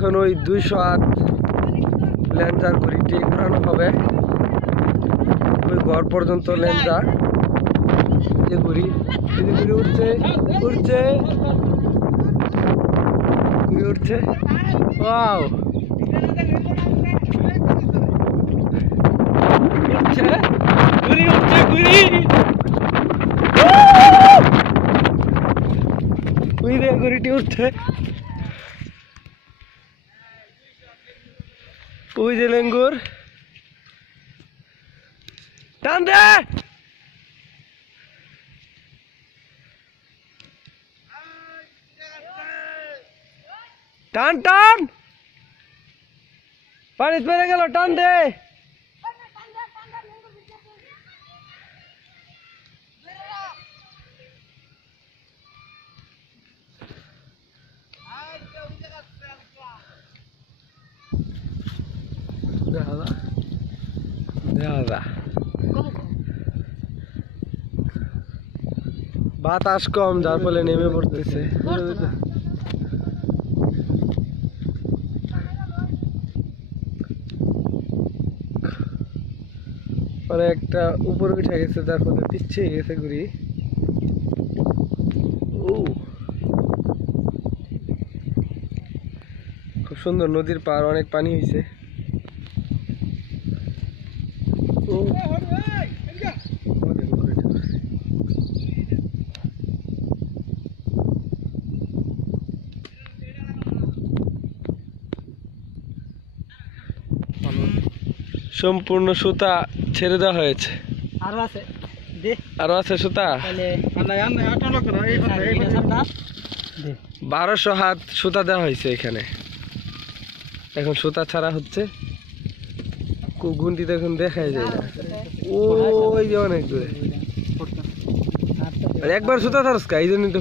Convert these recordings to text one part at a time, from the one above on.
এখন ওই 208 লেন্সার ঘুড়িটি ঘোরানো হবে ওই ঘর পর্যন্ত লেন্সা যে ঘুড়ি উঠছে উঠছে ঘুড়ি উঠছে। ওয়াও উঠছে ঘুড়ি উঠছে ঘুড়ি ঘুড়িটি উঠছে। ওই যে লেঙ্গুর টান দে টান টান পানি পেরে গেল টান দে। বাতাস কম যার ফলে নেমে পড়তেছে। অনেকটা উপরে উঠে গেছে যার ফলে পিছিয়ে গেছে ঘুড়ি। খুব সুন্দর নদীর পাড়, অনেক পানি হয়েছে। সম্পূর্ণ সুতা ছেড়ে দেওয়া হয়েছে। আরো আছে সুতা 1200 হাত সুতা দেওয়া হয়েছে এখানে। এখন সুতা ছাড়া হচ্ছে। গুনটি এখন দেখাই যায় না। ওই যে অনেক দূরে একবার সুতা ছাড়স এই জন্য তো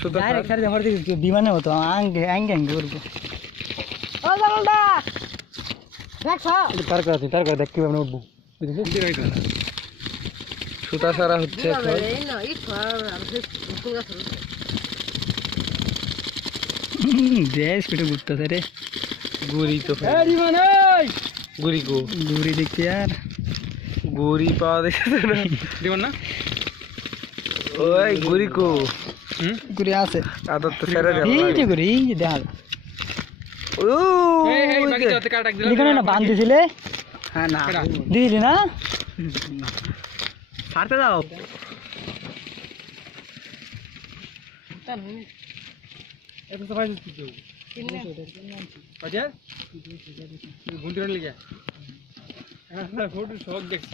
সুতা বিমানে হতো আঙ্গে আঙ্গে আঙ্গে করবো সুতা ছাড়া হচ্ছে। ঘুরতেছে রে গুড়ি তো গুড়ি গো ঘুরি দেখছি আর গুড়ি পাওয়া দেখছে না ওই গুড়ি কো ঘুরি আছে আদর তো ছেড়ে দেব ঘুরি দেখা না বান্ধিছিলে না দিলি না ছাড়তে দাও ঘুমটি শখ দেখছি।